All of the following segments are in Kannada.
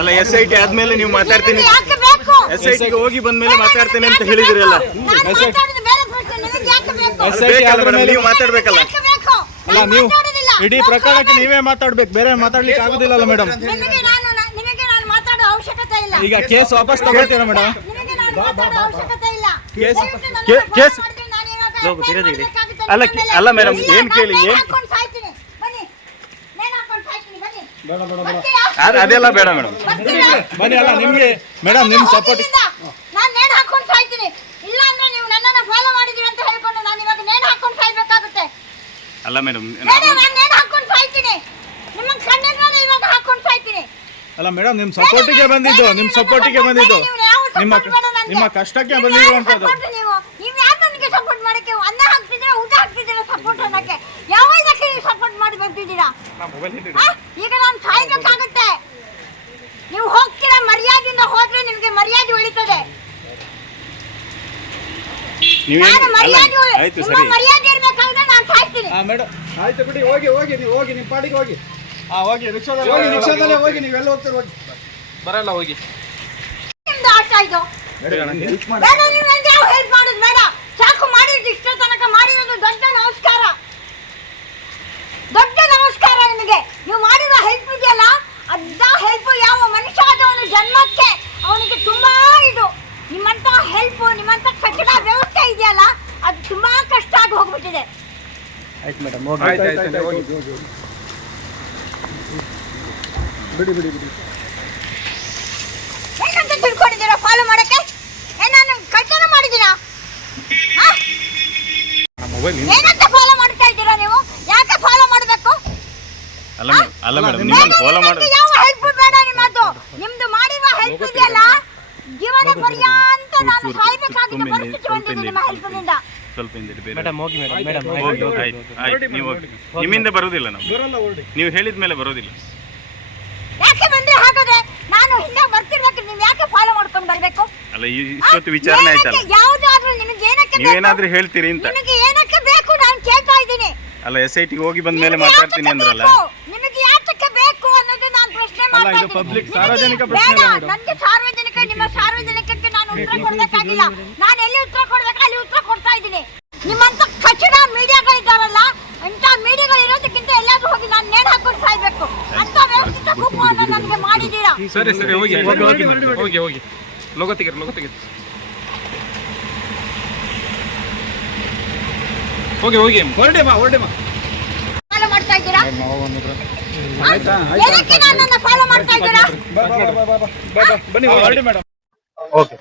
ಅಲ್ಲ SIT ಆದ್ಮೇಲೆ ನೀವು ಮಾತಾಡ್ತೀನಿ, SIT ಗೆ ಹೋಗಿ ಬಂದ್ಮೇಲೆ ಮಾತಾಡ್ತೇನೆ ಅಂತ ಹೇಳಿದ್ರಲ್ಲ, ನೀವು ಮಾತಾಡ್ಬೇಕಲ್ಲ. ಅಲ್ಲ ನೀವು ಇಡೀ ಪ್ರಕರಣಕ್ಕೆ ನೀವೇ ಮಾತಾಡ್ಬೇಕು, ಬೇರೆ ಮಾತಾಡ್ಲಿಕ್ಕೆ ಆಗುದಿಲ್ಲಲ್ಲ ಮೇಡಮ್. ಈಗ ಕೇಸ್ ವಾಪಸ್ ತಗೊಳ್ತೀರಾ ಮೇಡಮ್? ಕೇಸ್ ಅಲ್ಲ ಮೇಡಮ್, ಏನ್ ಕೇಳಿ, ಅದೆಲ್ಲ ಬೇಡ ಮೇಡಮ್. ಬನ್ನಿ. ಅಲ್ಲ ನಿಮ್ಗೆ ಮೇಡಮ್ ನಿಮ್ ಸಪೋರ್ಟ್ ನಾನು ನೇಣು ಹಾಕೊಂಡು ಸಾಯ್ತೀನಿ, ಇಲ್ಲ ಅಂದ್ರೆ ನೀವು ನನ್ನನ್ನು ಫಾಲೋ ಮಾಡಿದೀರಿ ಅಂತ ಹೇಳ್ಕೊಂಡು ನಾನು ಇವಾಗ ನೇಣು ಹಾಕೊಂಡು ಸಾಯ್ಬೇಕಾಗುತ್ತೆ. ಅಲ್ಲ ಮೇಡಮ್, ನಾನು ನೇಣು ಹಾಕೊಂಡು ಸಾಯ್ತೀನಿ, ನಿಮ್ಮ ಕಣ್ಣಲ್ಲಿ ಇವಾಗ ಹಾಕೊಂಡು ಸಾಯ್ತೀನಿ. ಅಲ್ಲ ಮೇಡಮ್, ನಿಮ್ ಸಪೋರ್ಟಿಗೆ ಬಂದಿದ್ದು, ನಿಮ್ ಸಪೋರ್ಟಿಗೆ ಬಂದಿದ್ದು, ನಿಮ್ಮ ಕಷ್ಟಕ್ಕೆ ಬಂದಿರುವಂತದ್ದು. ನೀವು ಯಾರು ನನಗೆ ಸಪೋರ್ಟ್ ಮಾಡಕ್ಕೆ? ಅನ್ನ ಹಾಕ್ತಿದ್ದೀರಾ, ಊಟ ಹಾಕ್ತಿದ್ದೀರಾ, ಸಪೋರ್ಟ್ ಅನ್ನಕ್ಕೆ ಯಾವಾಗ ನೀವು ಸಪೋರ್ಟ್ ಮಾಡಿ ಬರ್ತಿದ್ದೀರಾ? ಈಗ ನಾನು ಸಾಯ್ಬೇಕಾಗುತ್ತೆ. ನೀವು ಹೋಗ್ತೀರಾ, ಮರ್ಯಾದೆಯಿಂದ ಹೋದ್ರೆ ನಿಮ್ಗೆ ಮರ್ಯಾದೆ ಉಳಿತದೆ. ಮರ್ಯಾದೆ ಇರ್ಬೇಕಾದ್ರೆ ನಾನು ಸಾಯ್ತೀನಿ. ಮೇಡಮ್ ಆಯ್ತು ಬಿಡಿ, ಹೋಗಿ ನೀವು ಹೋಗಿ, ನಿಮ್ಮ ಪಾಡಿಗೆ ಹೋಗಿ. ಹೋಗಿ ರಿಕ್ಷಾದಲ್ಲೇ ಹೋಗಿ, ನೀವೆಲ್ಲ ಹೋಗ್ತೀರ ಹೋಗಿ. ಬರಲ್ಲ ಹೋಗಿ. ನಿಮ್ದು ಆಟ ಇದು. ಬೇಡ, ನೀವು ನನಗೆ ಯಾವ ಹೆಲ್ಪ್ ಮಾಡೋದು ಬೇಡ. ಸಾಕು, ಮಾಡಿದ್ದು ಇಷ್ಟ ತನಕ ಮಾಡಿರೋದು ದೊಡ್ಡ ನಮಸ್ಕಾರ, ದೊಡ್ಡ ನಮಸ್ಕಾರ ನಿಮಗೆ. ನೀವು ಮಾಡಿರೋ ಹೆಲ್ಪ್ ಇದೆಯಲ್ಲ, ಅದ ಹೆಲ್ಪ್ ಯಾವ ಮನುಷ್ಯ ಆದವನು ಜನ್ಮಕ್ಕೆ ಅವನಿಗೆ ತುಂಬಾ ಇದು. ನಿಮ್ಮಂತ ಹೆಲ್ಪ್, ನಿಮ್ಮಂತ ಕಟ್ಟಡ ವ್ಯವಸ್ಥೆ ಇದೆಯಲ್ಲ, ಅದು ತುಂಬಾ ಕಷ್ಟ ಆಗಿ ಹೋಗ್ಬಿಟ್ಟಿದೆ. ಆಯ್ತು ಮೇಡಮ್, ಬಿಡಿ. ಏನಂತ ತಿಳ್ಕೊಂಡಿದ್ದೀರಾ ಫಾಲೋ ಮಾಡಕ್ಕೆ? ನಾನು ಕಳ್ತನ ಮಾಡಿದ್ದೀರಾ? ಏನಂತ ಫಾಲೋ ಮಾಡ್ತಾ ಇದ್ದೀರಾ ನೀವು? ಯಾಕೆ ಫಾಲೋ ಮಾಡಬೇಕು? ಅಲ್ಲ ಮೇಡಮ್, ನಿಮ್ಮನ್ನು ಫಾಲೋ ಮಾಡಿ ಯಾವ ಹೆಲ್ಪ್ ಬೇಡ ನಿಮ್ಮದು. ನಿಮ್ದು ಮಾಡಿರುವ ಹೆಲ್ಪ್ ಇದೆಯಲ್ಲ, ಜೀವನ ಪರ್ಯಂತ ನಾನು ಸಾಯ್ಬೇಕಾಗಿದ್ದ ಪರಿಸ್ಥಿತಿ ಬಂದಿದೆ ನಿಮ್ಮ ಹೆಲ್ಪ್ನಿಂದ. ಸ್ವಲ್ಪ ಮೇಡಮ್ ಹೋಗಿ ಮೇಡಮ್, ಆಯ್ತು ನೀವು ಹೋಗಿ. ನಿಮ್ಮಿಂದ ಬರೋದಿಲ್ಲ, ನಾವು ನೀವು ಹೇಳಿದ ಮೇಲೆ ಬರೋದಿಲ್ಲ. ಯಾಕೆ ಬಂದ್ರೆ ಹಾಗಾದ್ರೆ ನಾನು ಹಿಂದೆ ಬರ್ತಿರ್ಬೇಕು, ನೀವು ಯಾಕೆ ಫಾಲೋ ಮಾಡ್ಕೊಂಡು ಬರ್ಬೇಕು? ಅಲ್ಲ, ಇಷ್ಟೊತ್ತು ವಿಚಾರಣೆ ಆಯ್ತಲ್ಲ, ಯಾವುದಾದ್ರೂ ನಿಮಗೆ ಏನಕ್ಕೆ ನೀವೇನಾದ್ರೂ ಹೇಳ್ತೀರಿ ಅಂತ. ನಿಮಗೆ ಏನಕ್ಕೆ ಬೇಕು ನಾನು ಕೇಳ್ತಾ ಇದ್ದೀನಿ. ಅಲ್ಲ, SIT ಗೆ ಹೋಗಿ ಬಂದ ಮೇಲೆ ಮಾತಾಡ್ತೀನಿ ಅಂದ್ರಲ್ಲ, ನಿಮಗೆ ಯಾಕೆ ಬೇಕು ಅನ್ನೋದು ನಾನು ಪ್ರಶ್ನೆ ಮಾಡ್ತಾ ಇದ್ದೀನಿ. ಪಬ್ಲಿಕ್ ಸಾರ್ವಜನಿಕ ಬೇಡ, ನನಗೆ ಸಾರ್ವಜನಿಕ, ನಿಮ್ಮ ಸಾರ್ವಜನಿಕಕ್ಕೆ ನಾನು ಉತ್ತರ ಕೊಡಬೇಕಾಗಿಲ್ಲ. ನಾನು ಎಲ್ಲಿ ಉತ್ತರ ಕೊಡ್ಬೇಕು ಅಲ್ಲಿ ಉತ್ತರ ಕೊಡ್ತಾ ಇದ್ದೀನಿ. ನಿಮ್ಮಂತ ಕಚಡ ಮೀಡಿಯಾಗಳಿದ್ದಾರಲ್ಲ, ಇಂಥ ಮೀಡಿಯಾಗಳು ಇರೋದಕ್ಕಿಂತ ಎಲ್ಲಾದ್ರೂ ಹೋಗಿ ನಾನು ನೇಣು ಹಾಕೊಂಡು ಸಾಯ್ಬೇಕು ಅಂತ ವ್ಯವಸ್ಥಿತ ಕೂಪವನ್ನು ನನಗೆ ಮಾಡಿದ್ದೀರಾ. ಸರಿ ಹೋಗಿ ಲೋಗ ತೆಗೀರಿ. ಹೋಗಿ ಹೊರಡೆಮ್ಮ. ಫಾಲೋ ಮಾಡ್ತಾ ಇದ್ದೀರಾ? ಏನಕ್ಕೆ ನನ್ನನ್ನು ಫಾಲೋ ಮಾಡ್ತಾ ಇದ್ದೀರಾ? ಬನ್ನಿ, ಹೊರಡಿ ಮೇಡಮ್. ಓಕೆ,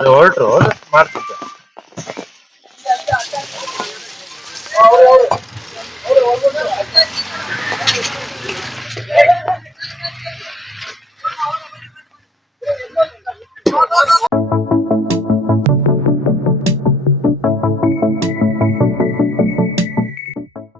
ಅದು ಹೊರಟ್ರು ಮಾಡ್ತಿದ್ದೆ.